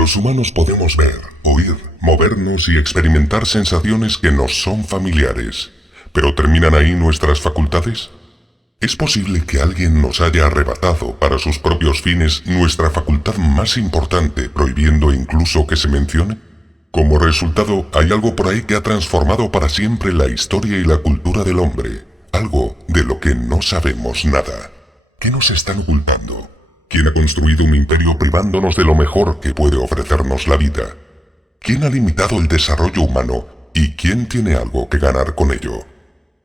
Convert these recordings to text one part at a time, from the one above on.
Los humanos podemos ver, oír, movernos y experimentar sensaciones que nos son familiares. ¿Pero terminan ahí nuestras facultades? ¿Es posible que alguien nos haya arrebatado para sus propios fines nuestra facultad más importante, prohibiendo incluso que se mencione? Como resultado, hay algo por ahí que ha transformado para siempre la historia y la cultura del hombre. Algo de lo que no sabemos nada. ¿Qué nos están ocultando? ¿Quién ha construido un imperio privándonos de lo mejor que puede ofrecernos la vida? ¿Quién ha limitado el desarrollo humano y quién tiene algo que ganar con ello?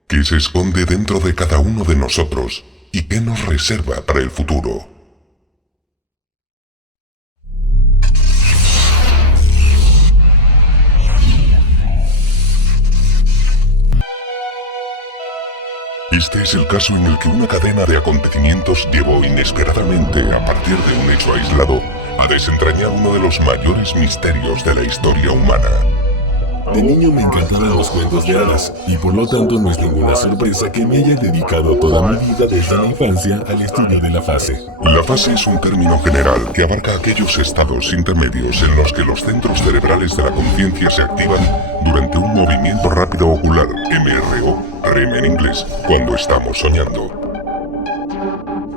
¿Qué se esconde dentro de cada uno de nosotros y qué nos reserva para el futuro? Este es el caso en el que una cadena de acontecimientos llevó inesperadamente, a partir de un hecho aislado, a desentrañar uno de los mayores misterios de la historia humana. De niño me encantaban los cuentos de hadas, y por lo tanto no es ninguna sorpresa que me haya dedicado toda mi vida desde la infancia al estudio de la fase. La fase es un término general que abarca aquellos estados intermedios en los que los centros cerebrales de la conciencia se activan durante un movimiento rápido ocular, MRO, REM en inglés, cuando estamos soñando.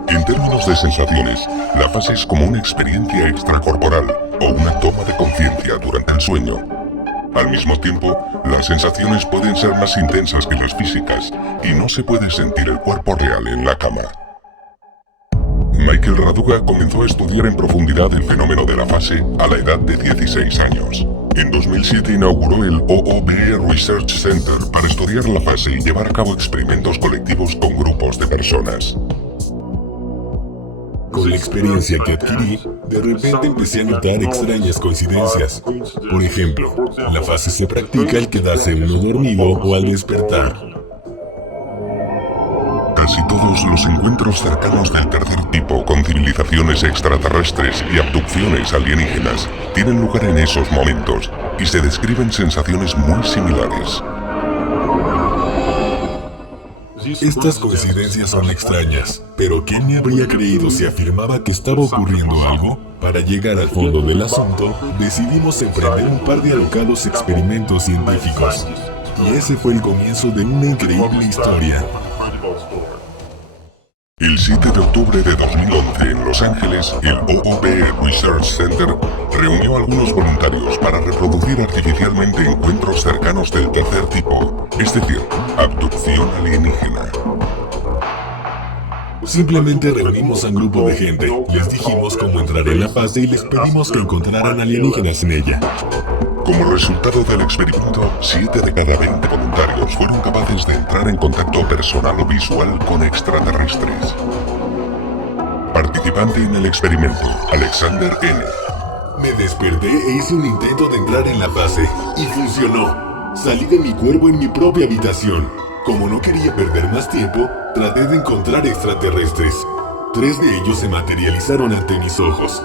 En términos de sensaciones, la fase es como una experiencia extracorporal o una toma de conciencia durante el sueño. Al mismo tiempo, las sensaciones pueden ser más intensas que las físicas y no se puede sentir el cuerpo real en la cama. Michael Raduga comenzó a estudiar en profundidad el fenómeno de la fase a la edad de 16 años. En 2007 inauguró el OOBE Research Center para estudiar la fase y llevar a cabo experimentos colectivos con grupos de personas. Con la experiencia que adquirí, de repente empecé a notar extrañas coincidencias. Por ejemplo, la fase se practica al quedarse uno dormido o al despertar. Casi todos los encuentros cercanos del tercer tipo con civilizaciones extraterrestres y abducciones alienígenas tienen lugar en esos momentos y se describen sensaciones muy similares. Estas coincidencias son extrañas, pero ¿quién me habría creído si afirmaba que estaba ocurriendo algo? Para llegar al fondo del asunto, decidimos emprender un par de alocados experimentos científicos. Y ese fue el comienzo de una increíble historia. El 7 de octubre de 2011 en Los Ángeles, el OOBE Research Center reunió a algunos voluntarios para reproducir artificialmente encuentros cercanos del tercer tipo, es decir, abducción alienígena. Simplemente reunimos a un grupo de gente, les dijimos cómo entrar en la fase y les pedimos que encontraran alienígenas en ella. Como resultado del experimento, 7 de cada 20 voluntarios fueron capaces de entrar en contacto personal o visual con extraterrestres. Participante en el experimento, Alexander N. Me desperté e hice un intento de entrar en la fase, y funcionó. Salí de mi cuerpo en mi propia habitación. Como no quería perder más tiempo, traté de encontrar extraterrestres. 3 de ellos se materializaron ante mis ojos.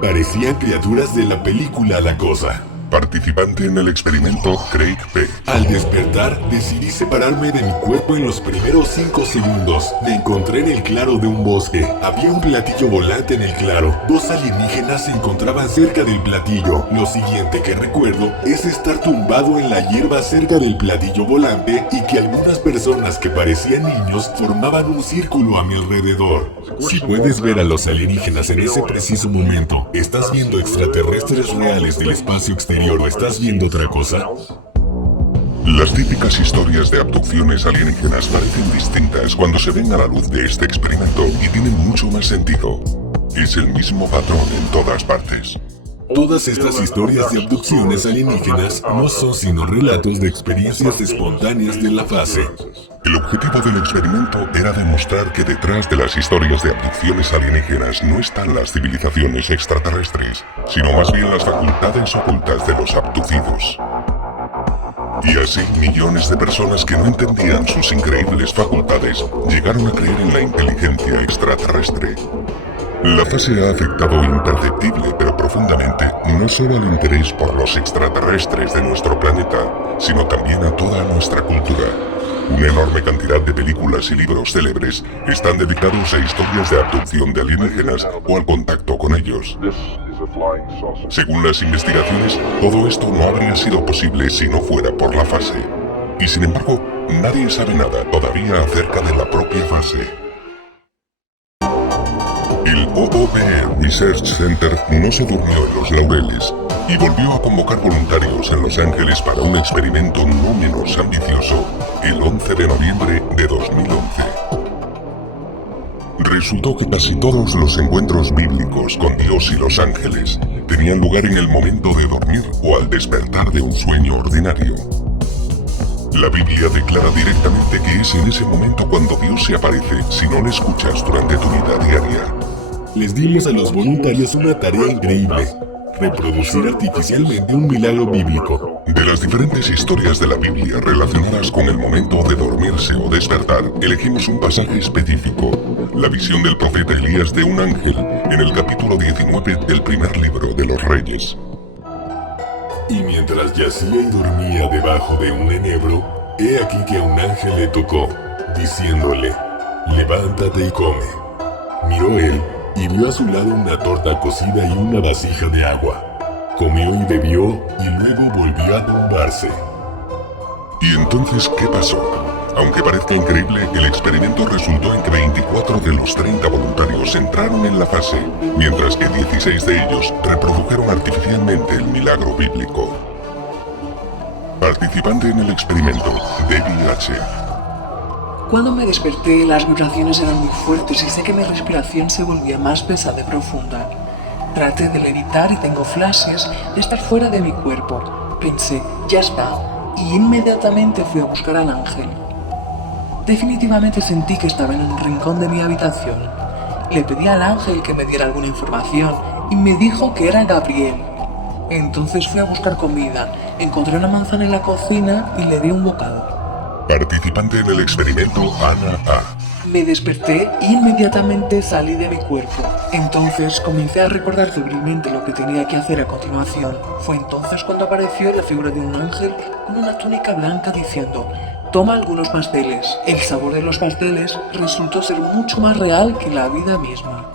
Parecían criaturas de la película La Cosa. Participante en el experimento, Craig P. Al despertar, decidí separarme de mi cuerpo en los primeros 5 segundos. Me encontré en el claro de un bosque. Había un platillo volante en el claro. 2 alienígenas se encontraban cerca del platillo. Lo siguiente que recuerdo es estar tumbado en la hierba cerca del platillo volante y que algunas personas que parecían niños formaban un círculo a mi alrededor. Si puedes ver a los alienígenas en ese preciso momento, ¿estás viendo extraterrestres reales del espacio exterior o estás viendo otra cosa? Las típicas historias de abducciones alienígenas parecen distintas cuando se ven a la luz de este experimento y tienen mucho más sentido. Es el mismo patrón en todas partes. Todas estas historias de abducciones alienígenas no son sino relatos de experiencias espontáneas de la fase. El objetivo del experimento era demostrar que detrás de las historias de abducciones alienígenas no están las civilizaciones extraterrestres, sino más bien las facultades ocultas de los abducidos. Y así, millones de personas que no entendían sus increíbles facultades llegaron a creer en la inteligencia extraterrestre. La fase ha afectado imperceptible pero profundamente no solo al interés por los extraterrestres de nuestro planeta, sino también a toda nuestra cultura. Una enorme cantidad de películas y libros célebres están dedicados a historias de abducción de alienígenas o al contacto con ellos. Según las investigaciones, todo esto no habría sido posible si no fuera por la fase. Y sin embargo, nadie sabe nada todavía acerca de la propia fase. El OOPE Research Center no se durmió en los laureles y volvió a convocar voluntarios en Los Ángeles para un experimento no menos ambicioso el 11 de noviembre de 2011. Resultó que casi todos los encuentros bíblicos con Dios y los ángeles tenían lugar en el momento de dormir o al despertar de un sueño ordinario. La Biblia declara directamente que es en ese momento cuando Dios se aparece si no le escuchas durante tu vida diaria. Les dimos a los voluntarios una tarea increíble: reproducir artificialmente un milagro bíblico. De las diferentes historias de la Biblia relacionadas con el momento de dormirse o despertar, elegimos un pasaje específico, la visión del profeta Elías de un ángel, en el capítulo 19 del primer libro de los Reyes. Y mientras yacía y dormía debajo de un enebro, he aquí que un ángel le tocó, diciéndole: levántate y come. Miró él, y vio a su lado una torta cocida y una vasija de agua. Comió y bebió, y luego volvió a tumbarse. ¿Y entonces qué pasó? Aunque parezca increíble, el experimento resultó en que 24 de los 30 voluntarios entraron en la fase, mientras que 16 de ellos reprodujeron artificialmente el milagro bíblico. Participante en el experimento, Debbie H. Cuando me desperté, las vibraciones eran muy fuertes y sé que mi respiración se volvía más pesada y profunda. Traté de levitar y tengo flashes de estar fuera de mi cuerpo. Pensé, ya está, y inmediatamente fui a buscar al ángel. Definitivamente sentí que estaba en un rincón de mi habitación. Le pedí al ángel que me diera alguna información y me dijo que era Gabriel. Entonces fui a buscar comida, encontré una manzana en la cocina y le di un bocado. Participante en el experimento, Ana A. Me desperté e inmediatamente salí de mi cuerpo. Entonces comencé a recordar febrilmente lo que tenía que hacer a continuación. Fue entonces cuando apareció la figura de un ángel con una túnica blanca diciendo: toma algunos pasteles. El sabor de los pasteles resultó ser mucho más real que la vida misma.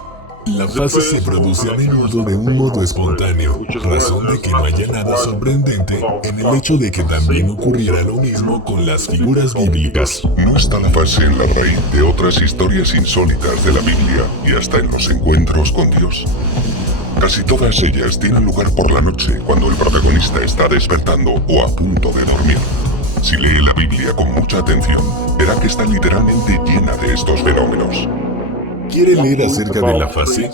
La fase se produce a menudo de un modo espontáneo, razón de que no haya nada sorprendente en el hecho de que también ocurriera lo mismo con las figuras bíblicas. ¿No está la fase en la raíz de otras historias insólitas de la Biblia y hasta en los encuentros con Dios? Casi todas ellas tienen lugar por la noche, cuando el protagonista está despertando o a punto de dormir. Si lee la Biblia con mucha atención, verá que está literalmente llena de estos fenómenos. ¿Quiere leer acerca de la fase?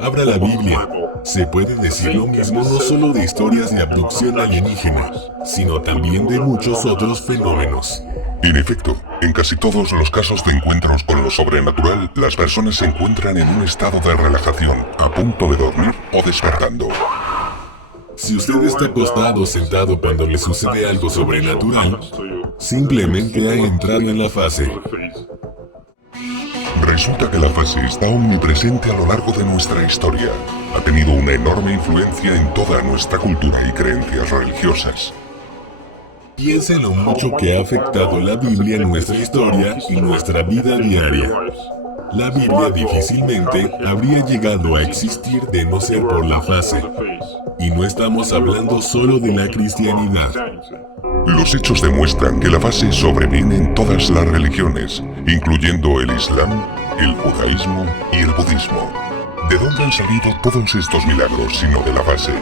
Abra la Biblia. Se puede decir lo mismo no solo de historias de abducción alienígena, sino también de muchos otros fenómenos. En efecto, en casi todos los casos de encuentros con lo sobrenatural, las personas se encuentran en un estado de relajación, a punto de dormir o despertando. Si usted está acostado o sentado cuando le sucede algo sobrenatural, simplemente ha entrado en la fase. Resulta que la fase está omnipresente a lo largo de nuestra historia. Ha tenido una enorme influencia en toda nuestra cultura y creencias religiosas. Piensa en lo mucho que ha afectado la Biblia en nuestra historia y nuestra vida diaria. La Biblia difícilmente habría llegado a existir de no ser por la fase. Y no estamos hablando solo de la cristianidad. Los hechos demuestran que la fase sobreviene en todas las religiones, incluyendo el Islam, el judaísmo y el budismo. ¿De dónde han salido todos estos milagros sino de la fase?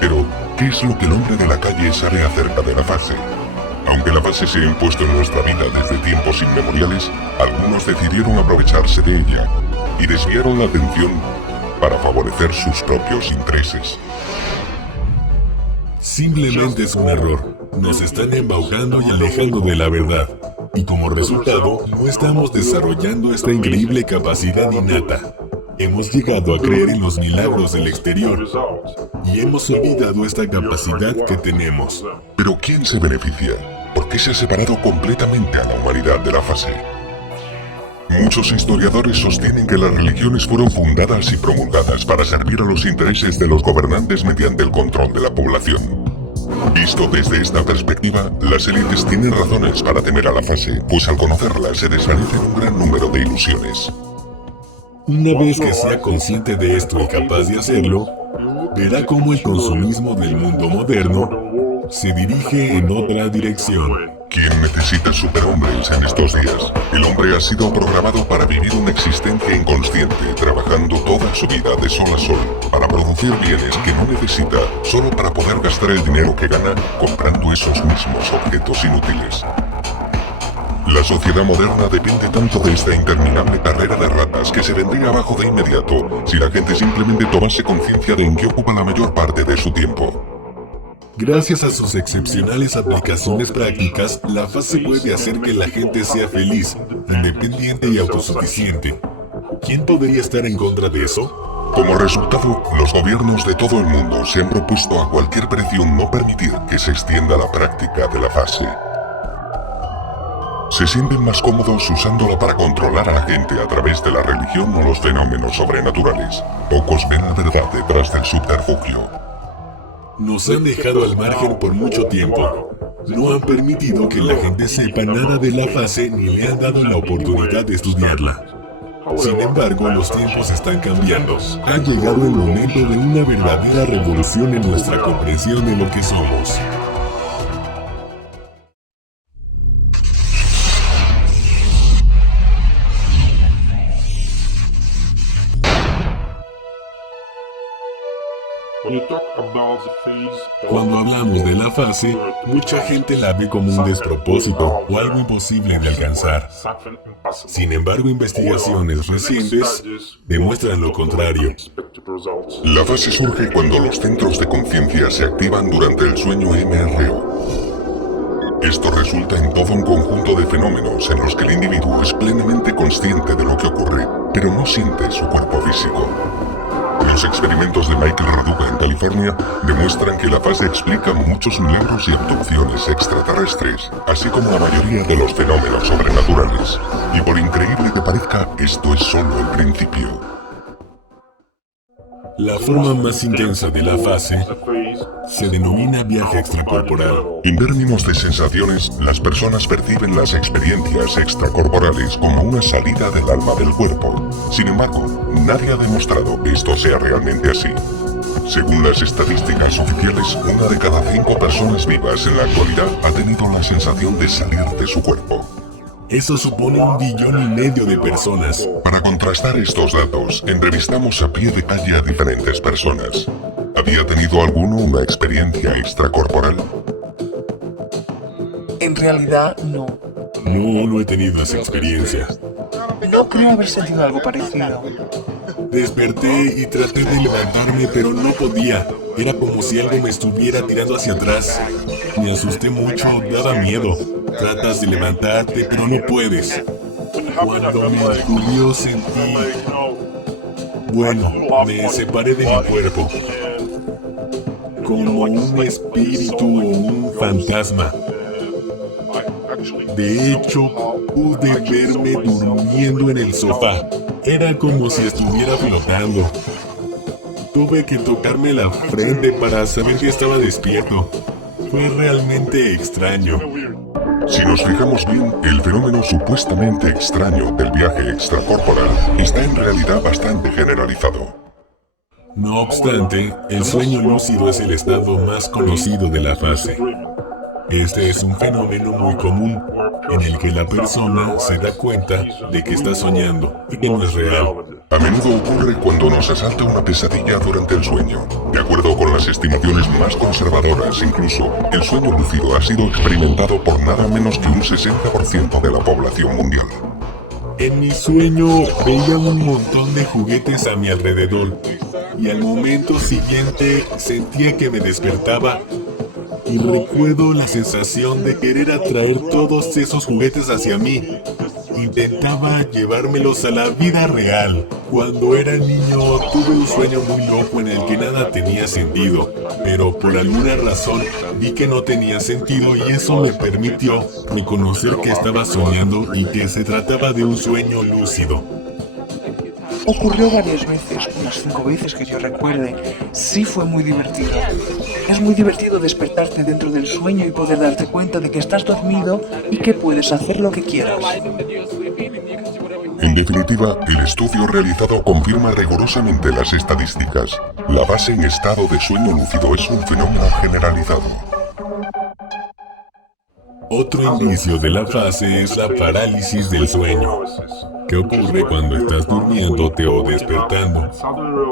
Pero, ¿qué es lo que el hombre de la calle sabe acerca de la fase? Aunque la fase se ha impuesto en nuestra vida desde tiempos inmemoriales, algunos decidieron aprovecharse de ella y desviaron la atención para favorecer sus propios intereses. Simplemente es un error. Nos están embaucando y alejando de la verdad. Y como resultado, no estamos desarrollando esta increíble capacidad innata. Hemos llegado a creer en los milagros del exterior. Y hemos olvidado esta capacidad que tenemos. Pero ¿quién se beneficia? ¿Por qué se ha separado completamente a la humanidad de la fase? Muchos historiadores sostienen que las religiones fueron fundadas y promulgadas para servir a los intereses de los gobernantes mediante el control de la población. Visto desde esta perspectiva, las élites tienen razones para temer a la fase, pues al conocerla se desvanecen un gran número de ilusiones. Una vez que sea consciente de esto y capaz de hacerlo, verá cómo el consumismo del mundo moderno se dirige en otra dirección. ¿Quién necesita superhombres en estos días? El hombre ha sido programado para vivir una existencia inconsciente, trabajando toda su vida de sol a sol, para producir bienes que no necesita, solo para poder gastar el dinero que gana comprando esos mismos objetos inútiles. La sociedad moderna depende tanto de esta interminable carrera de ratas que se vendría abajo de inmediato si la gente simplemente tomase conciencia de en qué ocupa la mayor parte de su tiempo. Gracias a sus excepcionales aplicaciones prácticas, la fase puede hacer que la gente sea feliz, independiente y autosuficiente. ¿Quién podría estar en contra de eso? Como resultado, los gobiernos de todo el mundo se han propuesto a cualquier precio no permitir que se extienda la práctica de la fase. Se sienten más cómodos usándola para controlar a la gente a través de la religión o los fenómenos sobrenaturales. Pocos ven la verdad detrás del subterfugio. Nos han dejado al margen por mucho tiempo. No han permitido que la gente sepa nada de la fase ni le han dado la oportunidad de estudiarla. Sin embargo, los tiempos están cambiando. Ha llegado el momento de una verdadera revolución en nuestra comprensión de lo que somos. Cuando hablamos de la fase, mucha gente la ve como un despropósito o algo imposible de alcanzar. Sin embargo, investigaciones recientes demuestran lo contrario. La fase surge cuando los centros de conciencia se activan durante el sueño MRO. Esto resulta en todo un conjunto de fenómenos en los que el individuo es plenamente consciente de lo que ocurre, pero no siente su cuerpo físico. Los experimentos de Michael Reduga en California demuestran que la fase explica muchos milagros y abducciones extraterrestres, así como la mayoría de los fenómenos sobrenaturales. Y por increíble que parezca, esto es solo el principio. La forma más intensa de la fase se denomina viaje extracorporal. En términos de sensaciones, las personas perciben las experiencias extracorporales como una salida del alma del cuerpo. Sin embargo, nadie ha demostrado que esto sea realmente así. Según las estadísticas oficiales, 1 de cada 5 personas vivas en la actualidad ha tenido la sensación de salir de su cuerpo. Eso supone 1,5 billones de personas. Para contrastar estos datos, entrevistamos a pie de calle a diferentes personas. ¿Había tenido alguno una experiencia extracorporal? En realidad, no. No he tenido esa experiencia. No creo haber sentido algo parecido. Desperté y traté de levantarme, pero no podía. Era como si algo me estuviera tirando hacia atrás. Me asusté mucho, daba miedo. Tratas de levantarte, pero no puedes. Cuando me descubrió sentí... Bueno, me separé de mi cuerpo. Como un espíritu o un fantasma. De hecho, pude verme durmiendo en el sofá. Era como si estuviera flotando. Tuve que tocarme la frente para saber que estaba despierto. Fue realmente extraño. Si nos fijamos bien, el fenómeno supuestamente extraño del viaje extracorporal está en realidad bastante generalizado. No obstante, el sueño lúcido es el estado más conocido de la fase. Este es un fenómeno muy común, en el que la persona se da cuenta de que está soñando y que no es real. A menudo ocurre cuando nos asalta una pesadilla durante el sueño. De acuerdo con las estimaciones más conservadoras, incluso, el sueño lúcido ha sido experimentado por nada menos que un 60% de la población mundial. En mi sueño veía un montón de juguetes a mi alrededor, y al momento siguiente sentía que me despertaba y recuerdo la sensación de querer atraer todos esos juguetes hacia mí. Intentaba llevármelos a la vida real. Cuando era niño tuve un sueño muy loco en el que nada tenía sentido, pero por alguna razón vi que no tenía sentido y eso me permitió reconocer que estaba soñando y que se trataba de un sueño lúcido. Ocurrió varias veces, unas 5 veces que yo recuerde. Sí fue muy divertido. Es muy divertido despertarte dentro del sueño y poder darte cuenta de que estás dormido y que puedes hacer lo que quieras. En definitiva, el estudio realizado confirma rigurosamente las estadísticas. La fase en estado de sueño lúcido es un fenómeno generalizado. Otro indicio de la fase es la parálisis del sueño, que ocurre cuando estás durmiéndote o despertando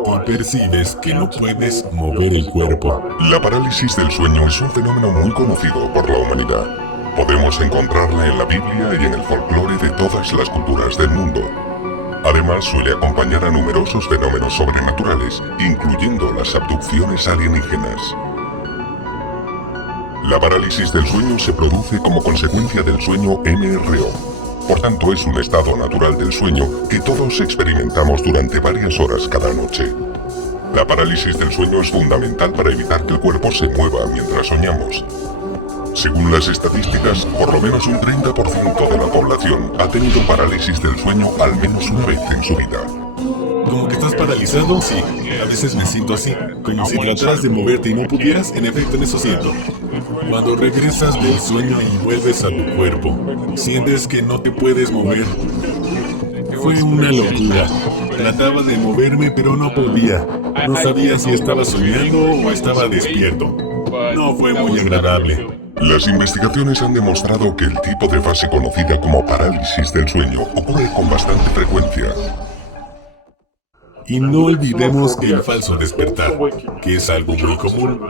y percibes que no puedes mover el cuerpo. La parálisis del sueño es un fenómeno muy conocido por la humanidad. Podemos encontrarla en la Biblia y en el folclore de todas las culturas del mundo. Además, suele acompañar a numerosos fenómenos sobrenaturales, incluyendo las abducciones alienígenas. La parálisis del sueño se produce como consecuencia del sueño NRO. Por tanto, es un estado natural del sueño que todos experimentamos durante varias horas cada noche. La parálisis del sueño es fundamental para evitar que el cuerpo se mueva mientras soñamos. Según las estadísticas, por lo menos un 30% de la población ha tenido parálisis del sueño al menos una vez en su vida. ¿Como que estás paralizado? Sí, a veces me siento así, como si trataras de moverte y no pudieras. En efecto, en eso siento. Cuando regresas del sueño y vuelves a tu cuerpo, sientes que no te puedes mover. Fue una locura. Trataba de moverme, pero no podía. No sabía si estaba soñando o estaba despierto. No fue muy agradable. Las investigaciones han demostrado que el tipo de fase conocida como parálisis del sueño ocurre con bastante frecuencia. Y no olvidemos el falso despertar, que es algo muy común.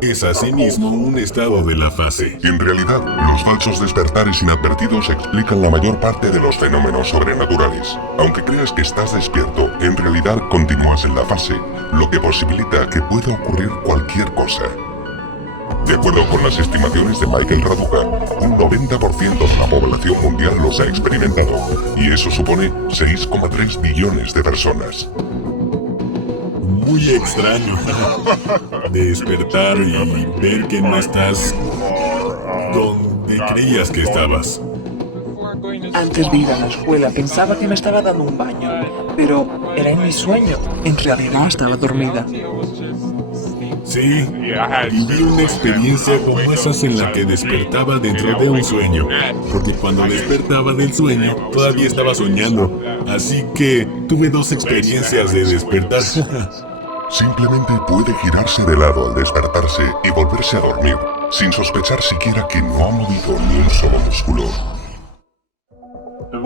Es asimismo un estado de la fase. En realidad, los falsos despertares inadvertidos explican la mayor parte de los fenómenos sobrenaturales. Aunque creas que estás despierto, en realidad continúas en la fase, lo que posibilita que pueda ocurrir cualquier cosa. De acuerdo con las estimaciones de Michael Raduca, un 90% de la población mundial los ha experimentado, y eso supone 6,3 billones de personas. Muy extraño. Despertar y ver que no estás donde creías que estabas. Antes de ir a la escuela pensaba que me estaba dando un baño, pero era en mi sueño. En realidad estaba dormida. Sí, viví una experiencia como esas en la que despertaba dentro de un sueño, porque cuando despertaba del sueño todavía estaba soñando, así que tuve dos experiencias de despertar. Simplemente puede girarse de lado al despertarse y volverse a dormir, sin sospechar siquiera que no ha movido ni un solo músculo.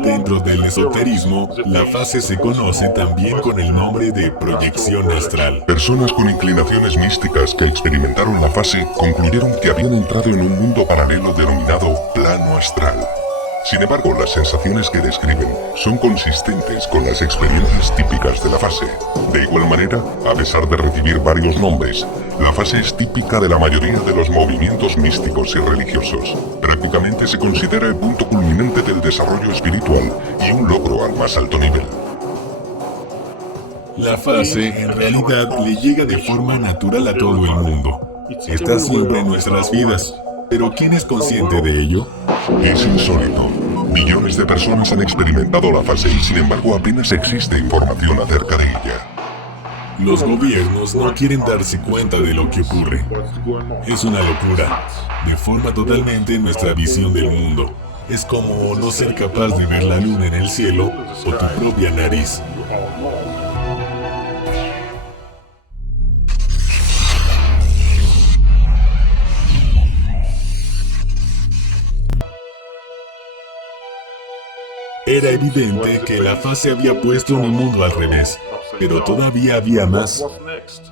Dentro del esoterismo, la fase se conoce también con el nombre de proyección astral. Personas con inclinaciones místicas que experimentaron la fase concluyeron que habían entrado en un mundo paralelo denominado plano astral. Sin embargo, las sensaciones que describen son consistentes con las experiencias típicas de la fase. De igual manera, a pesar de recibir varios nombres, la fase es típica de la mayoría de los movimientos místicos y religiosos. Prácticamente se considera el punto culminante del desarrollo espiritual y un logro al más alto nivel. La fase, en realidad, le llega de forma natural a todo el mundo. Está siempre en nuestras vidas. ¿Pero quién es consciente de ello? Es insólito. Millones de personas han experimentado la fase y sin embargo apenas existe información acerca de ella. Los gobiernos no quieren darse cuenta de lo que ocurre. Es una locura. Deforma totalmente nuestra visión del mundo. Es como no ser capaz de ver la luna en el cielo o tu propia nariz. Era evidente que la fase había puesto mi mundo al revés, pero todavía había más.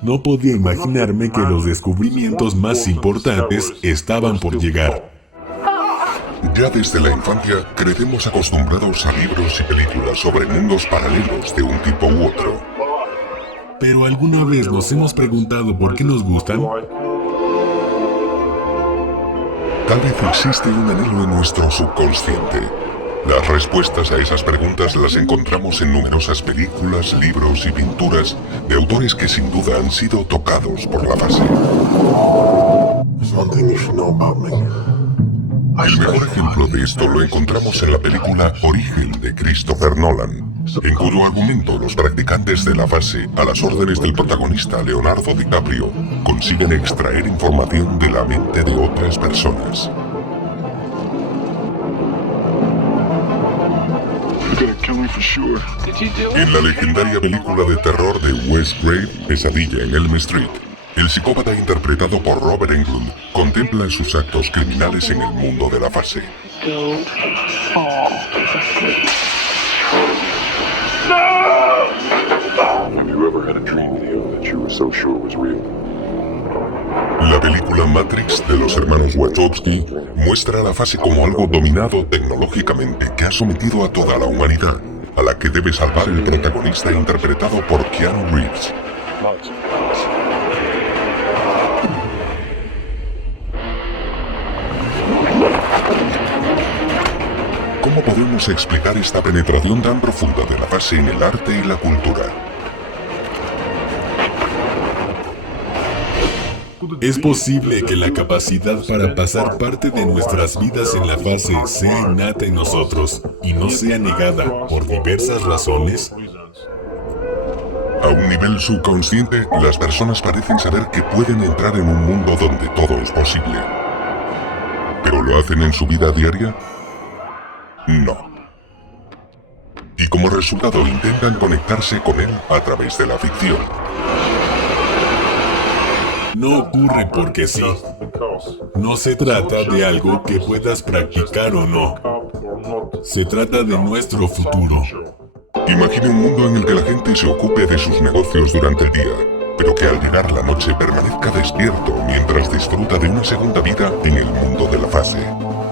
No podía imaginarme que los descubrimientos más importantes estaban por llegar. Ya desde la infancia crecemos acostumbrados a libros y películas sobre mundos paralelos de un tipo u otro. ¿Pero alguna vez nos hemos preguntado por qué nos gustan? Tal vez existe un anhelo en nuestro subconsciente. Las respuestas a esas preguntas las encontramos en numerosas películas, libros y pinturas de autores que sin duda han sido tocados por la fase. El mejor ejemplo de esto lo encontramos en la película Origen de Christopher Nolan, en cuyo argumento los practicantes de la fase, a las órdenes del protagonista Leonardo DiCaprio, consiguen extraer información de la mente de otras personas. En la legendaria película de terror de Wes Craven, Pesadilla en Elm Street, el psicópata interpretado por Robert Englund contempla sus actos criminales en el mundo de la fase. La película Matrix de los hermanos Wachowski muestra la fase como algo dominado tecnológicamente que ha sometido a toda la humanidad, a la que debe salvar el protagonista interpretado por Keanu Reeves. ¿Cómo podemos explicar esta penetración tan profunda de la fase en el arte y la cultura? Es posible que la capacidad para pasar parte de nuestras vidas en la fase sea innata en nosotros y no sea negada por diversas razones. A un nivel subconsciente, las personas parecen saber que pueden entrar en un mundo donde todo es posible. ¿Pero lo hacen en su vida diaria? No. Y como resultado intentan conectarse con él a través de la ficción. No ocurre porque sí. No se trata de algo que puedas practicar o no. Se trata de nuestro futuro. Imagine un mundo en el que la gente se ocupe de sus negocios durante el día, pero que al llegar la noche permanezca despierto mientras disfruta de una segunda vida en el mundo de la fase.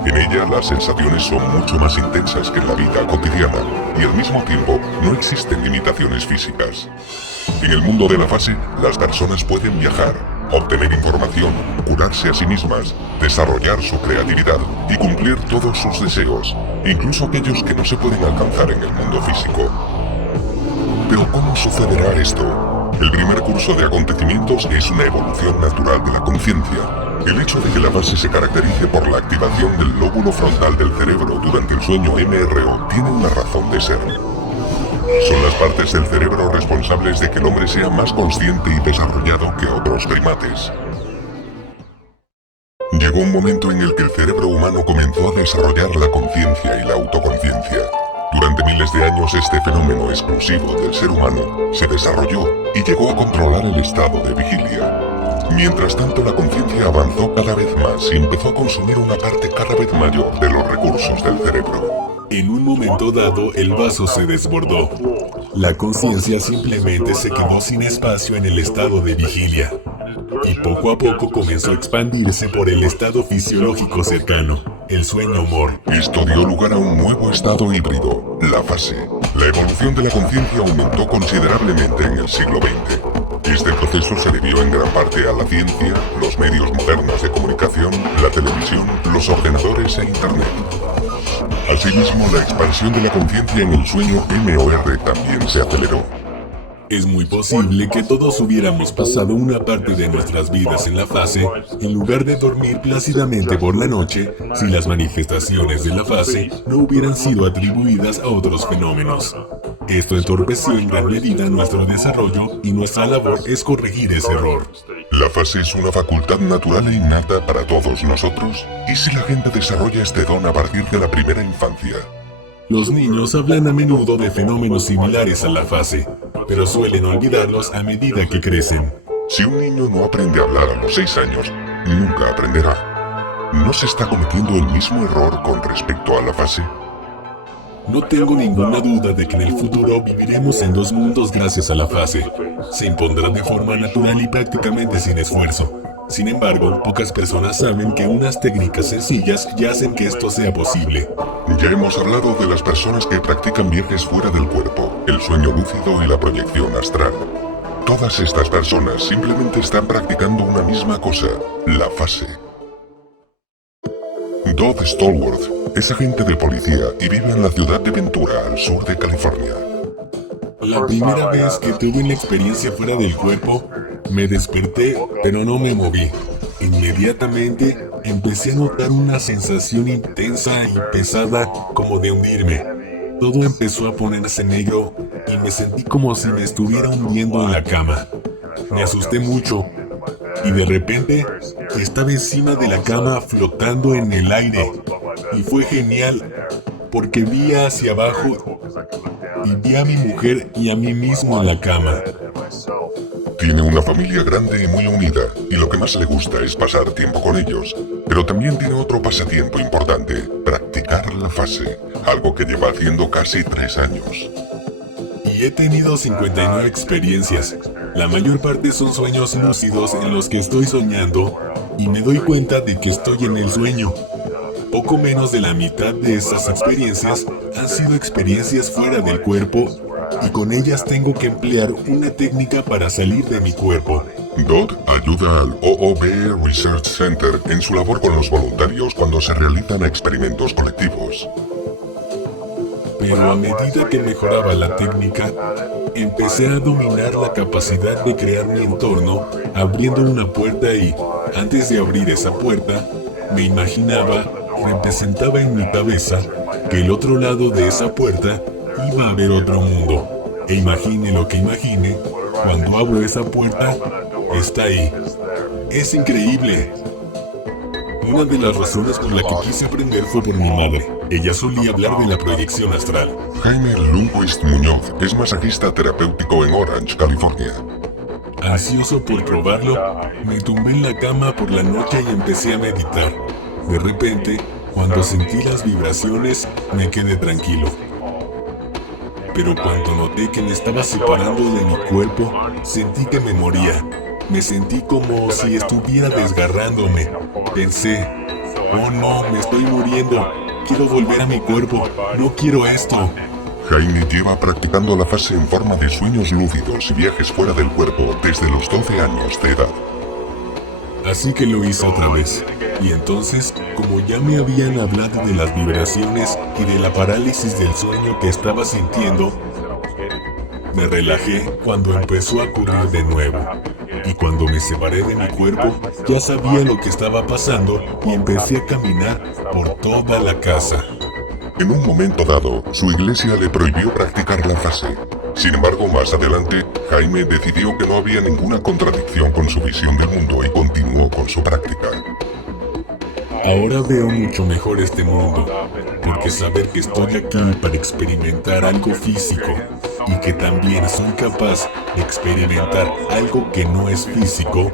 En ella las sensaciones son mucho más intensas que en la vida cotidiana y al mismo tiempo no existen limitaciones físicas. En el mundo de la fase, las personas pueden viajar, obtener información, curarse a sí mismas, desarrollar su creatividad y cumplir todos sus deseos, incluso aquellos que no se pueden alcanzar en el mundo físico. Pero ¿cómo sucederá esto? El primer curso de acontecimientos es una evolución natural de la conciencia. El hecho de que la fase se caracterice por la activación del lóbulo frontal del cerebro durante el sueño MRO tiene una razón de ser. Son las partes del cerebro responsables de que el hombre sea más consciente y desarrollado que otros primates. Llegó un momento en el que el cerebro humano comenzó a desarrollar la conciencia y la autoconciencia. Durante miles de años este fenómeno exclusivo del ser humano se desarrolló y llegó a controlar el estado de vigilia. Mientras tanto, la conciencia avanzó cada vez más y empezó a consumir una parte cada vez mayor de los recursos del cerebro. En un momento dado, el vaso se desbordó. La conciencia simplemente se quedó sin espacio en el estado de vigilia. Y poco a poco comenzó a expandirse por el estado fisiológico cercano, el sueño humor. Esto dio lugar a un nuevo estado híbrido, la fase. La evolución de la conciencia aumentó considerablemente en el siglo XX. Este proceso se debió en gran parte a la ciencia, los medios modernos de comunicación, la televisión, los ordenadores e Internet. Asimismo, la expansión de la conciencia en el sueño MOR también se aceleró. Es muy posible que todos hubiéramos pasado una parte de nuestras vidas en la fase, en lugar de dormir plácidamente por la noche, si las manifestaciones de la fase no hubieran sido atribuidas a otros fenómenos. Esto entorpeció en gran medida nuestro desarrollo y nuestra labor es corregir ese error. La fase es una facultad natural e innata para todos nosotros. ¿Y si la gente desarrolla este don a partir de la primera infancia? Los niños hablan a menudo de fenómenos similares a la fase, pero suelen olvidarlos a medida que crecen. Si un niño no aprende a hablar a los 6 años, nunca aprenderá. ¿No se está cometiendo el mismo error con respecto a la fase? No tengo ninguna duda de que en el futuro viviremos en dos mundos gracias a la fase. Se impondrá de forma natural y prácticamente sin esfuerzo. Sin embargo, pocas personas saben que unas técnicas sencillas ya hacen que esto sea posible. Ya hemos hablado de las personas que practican viajes fuera del cuerpo, el sueño lúcido y la proyección astral. Todas estas personas simplemente están practicando una misma cosa, la fase. Dodd Stallworth es agente de policía y vive en la ciudad de Ventura, al sur de California. La primera vez que tuve una experiencia fuera del cuerpo, me desperté, pero no me moví. Inmediatamente empecé a notar una sensación intensa y pesada como de hundirme. Todo empezó a ponerse negro y me sentí como si me estuviera hundiendo en la cama. Me asusté mucho y de repente estaba encima de la cama flotando en el aire. Y fue genial porque vi hacia abajo y vi a mi mujer y a mí mismo en la cama. Tiene una familia grande y muy unida, y lo que más le gusta es pasar tiempo con ellos. Pero también tiene otro pasatiempo importante, practicar la fase, algo que lleva haciendo casi 3 años. Y he tenido 59 experiencias. La mayor parte son sueños lúcidos en los que estoy soñando y me doy cuenta de que estoy en el sueño. Poco menos de la mitad de esas experiencias han sido experiencias fuera del cuerpo y con ellas tengo que emplear una técnica para salir de mi cuerpo. Dodd ayuda al OOB Research Center en su labor con los voluntarios cuando se realizan experimentos colectivos. Pero a medida que mejoraba la técnica, empecé a dominar la capacidad de crear mi entorno abriendo una puerta y, antes de abrir esa puerta, me imaginaba y representaba en mi cabeza que el otro lado de esa puerta iba a haber otro mundo. E imagine lo que imagine, cuando abro esa puerta, está ahí. ¡Es increíble! Una de las razones por la que quise aprender fue por mi madre. Ella solía hablar de la proyección astral. Jaime Lundquist Muñoz es masajista terapéutico en Orange, California. Ansioso por probarlo, me tumbé en la cama por la noche y empecé a meditar. De repente, cuando sentí las vibraciones, me quedé tranquilo. Pero cuando noté que me estaba separando de mi cuerpo, sentí que me moría. Me sentí como si estuviera desgarrándome. Pensé, oh no, me estoy muriendo. Quiero volver a mi cuerpo. No quiero esto. Jaime lleva practicando la fase en forma de sueños lúcidos y viajes fuera del cuerpo desde los 12 años de edad. Así que lo hice otra vez. Y entonces, como ya me habían hablado de las vibraciones y de la parálisis del sueño que estaba sintiendo, me relajé cuando empezó a ocurrir de nuevo. Y cuando me separé de mi cuerpo, ya sabía lo que estaba pasando y empecé a caminar por toda la casa. En un momento dado, su iglesia le prohibió practicar la fase. Sin embargo, más adelante, Jaime decidió que no había ninguna contradicción con su visión del mundo y continuó con su práctica. Ahora veo mucho mejor este mundo, porque saber que estoy aquí para experimentar algo físico y que también soy capaz de experimentar algo que no es físico,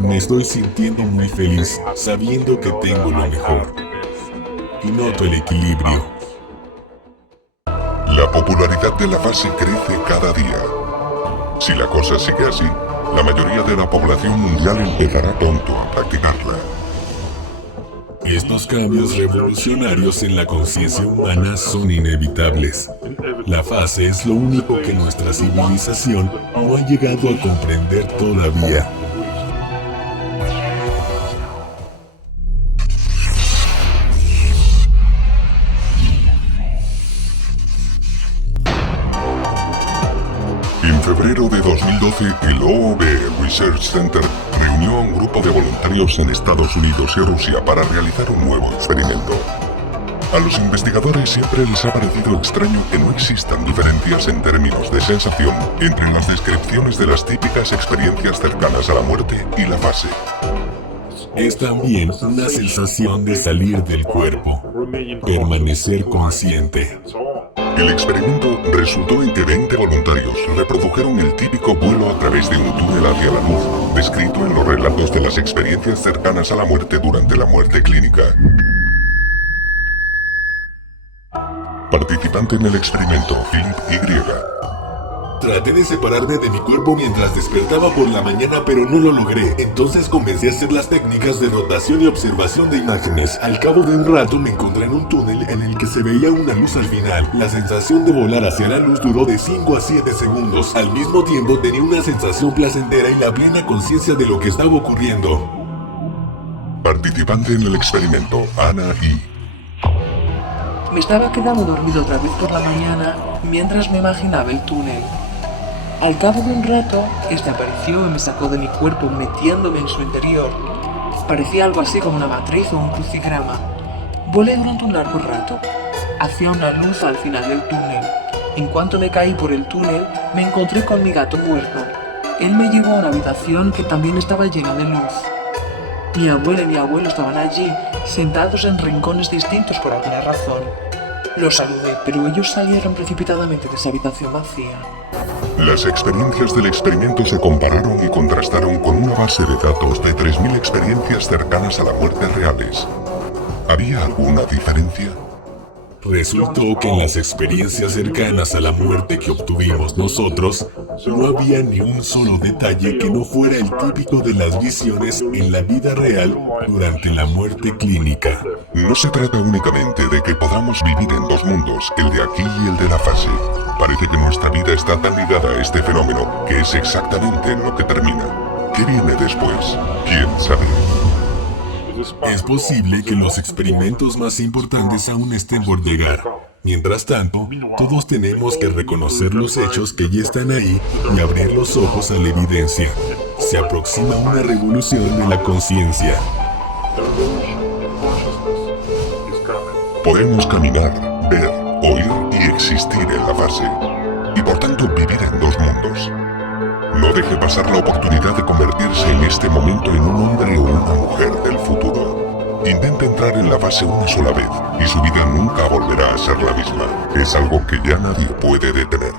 me estoy sintiendo muy feliz sabiendo que tengo lo mejor. Y noto el equilibrio. La popularidad de la fase crece cada día. Si la cosa sigue así, la mayoría de la población mundial empezará pronto a practicarla. Estos cambios revolucionarios en la conciencia humana son inevitables. La fase es lo único que nuestra civilización no ha llegado a comprender todavía. En febrero de 2012, el OOB Research Center reunió a un grupo de voluntarios en Estados Unidos y Rusia para realizar un nuevo experimento. A los investigadores siempre les ha parecido extraño que no existan diferencias en términos de sensación entre las descripciones de las típicas experiencias cercanas a la muerte y la fase. Es también una sensación de salir del cuerpo, permanecer consciente. El experimento resultó en que 20 voluntarios reprodujeron el típico vuelo a través de un túnel hacia la luz, descrito en los relatos de las experiencias cercanas a la muerte durante la muerte clínica. Participante en el experimento, Philip Y. Traté de separarme de mi cuerpo mientras despertaba por la mañana, pero no lo logré. Entonces comencé a hacer las técnicas de rotación y observación de imágenes. Al cabo de un rato me encontré en un túnel en el que se veía una luz al final. La sensación de volar hacia la luz duró de 5 a 7 segundos. Al mismo tiempo tenía una sensación placentera y la plena conciencia de lo que estaba ocurriendo. Participante en el experimento, Ana Y. Me estaba quedando dormido otra vez por la mañana mientras me imaginaba el túnel. Al cabo de un rato, este apareció y me sacó de mi cuerpo metiéndome en su interior. Parecía algo así como una matriz o un crucigrama. Volé durante un largo rato. Hacía una luz al final del túnel. En cuanto me caí por el túnel, me encontré con mi gato muerto. Él me llevó a una habitación que también estaba llena de luz. Mi abuela y mi abuelo estaban allí, sentados en rincones distintos por alguna razón. Los saludé, pero ellos salieron precipitadamente de esa habitación vacía. Las experiencias del experimento se compararon y contrastaron con una base de datos de 3.000 experiencias cercanas a la muerte reales. ¿Había alguna diferencia? Resultó que en las experiencias cercanas a la muerte que obtuvimos nosotros, no había ni un solo detalle que no fuera el típico de las visiones en la vida real durante la muerte clínica. No se trata únicamente de que podamos vivir en dos mundos, el de aquí y el de la fase. Parece que nuestra vida está tan ligada a este fenómeno que es exactamente en lo que termina. ¿Qué viene después? ¿Quién sabe? Es posible que los experimentos más importantes aún estén por llegar. Mientras tanto, todos tenemos que reconocer los hechos que ya están ahí y abrir los ojos a la evidencia. Se aproxima una revolución de la conciencia. Podemos caminar, ver, oír y existir en la fase, y por tanto vivir en dos mundos. No deje pasar la oportunidad de convertirse en este momento en un hombre o una mujer del futuro. Intente entrar en la fase una sola vez, y su vida nunca volverá a ser la misma. Es algo que ya nadie puede detener.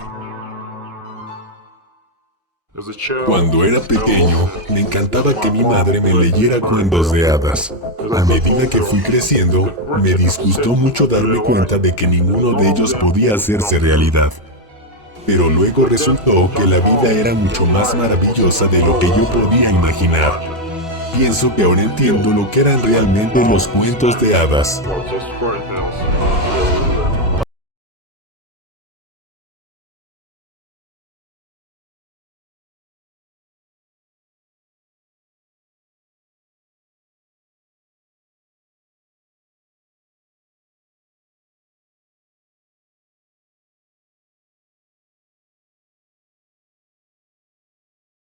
Cuando era pequeño, me encantaba que mi madre me leyera cuentos de hadas. A medida que fui creciendo, me disgustó mucho darme cuenta de que ninguno de ellos podía hacerse realidad. Pero luego resultó que la vida era mucho más maravillosa de lo que yo podía imaginar. Pienso que ahora entiendo lo que eran realmente los cuentos de hadas.